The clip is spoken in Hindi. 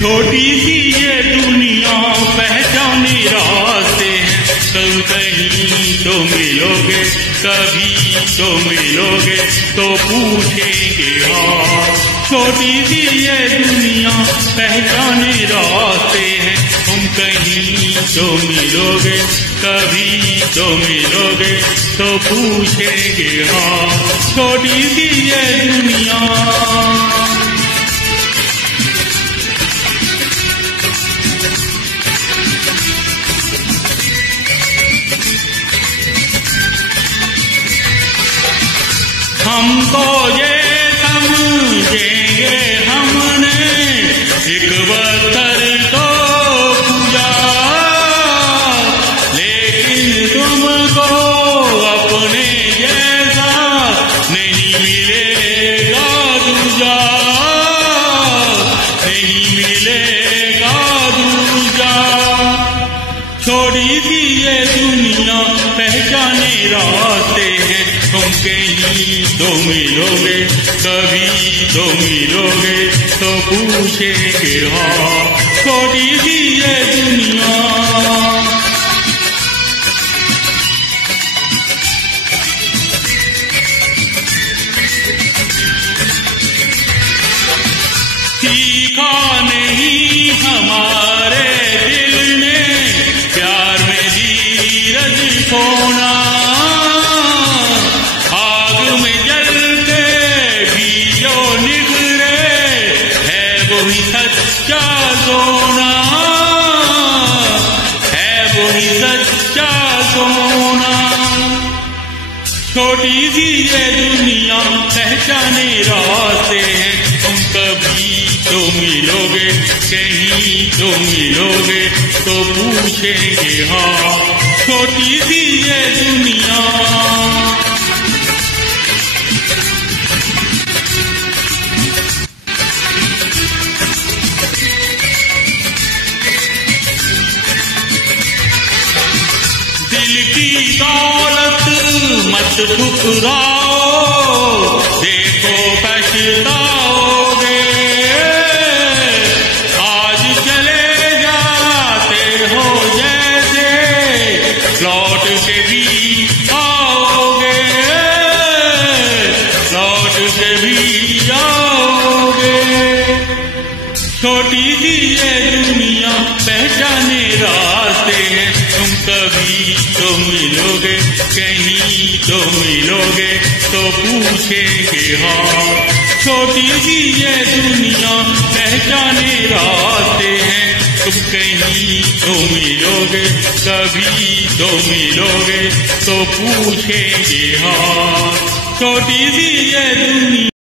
छोटी सी ये दुनिया पहचाने रास्ते हैं, कभी कहीं तो मिलोगे, कभी तो मिलोगे तो पूछेंगे हाँ। छोटी सी ये दुनिया पहचाने रास्ते हैं, तुम कहीं तो मिलोगे, कभी तो मिलोगे तो पूछेंगे हाँ। छोटी सी ये दुनिया। हमको ये समझेंगे हमने एक पत्थर को पूजा, लेकिन तुमको अपने जैसा नहीं मिलेगा दूजा, नहीं मिलेगा दूजा। छोटी सी ये दुनिया पहचाने रास्ते हैं, तुम कहीं तो मिलोगे, कभी तो मिलोगे तो पूछेंगे हाँ। छोटी सी ये दुनिया। सीखा नहीं हमारे दिल ने प्यार में धीरज खोना, वही सच्चा सोना है, वही सच्चा सोना। छोटी सी ये दुनिया पहचाने रास्ते हैं, तुम कभी तो मिलोगे, कहीं तो मिलोगे तो पूछेंगे हाँ। छोटी सी ये दुनिया। दिल की दौलत मत ठुकराओ, देखो पछताओगे, आज चले जाते हो जैसे लौट के भी आओगे, लौट के भी आओगे। छोटी सी ये दुनिया पहचाने रास्ते हैं, तुम कभी तो मिलोगे, कहीं तो मिलोगे तो पूछेंगे हाँ। छोटी सी ये दुनिया पहचाने रास्ते हैं, तुम कहीं तो मिलोगे, कभी तो मिलोगे तो पूछेंगे हाँ। छोटी सी ये दुनिया।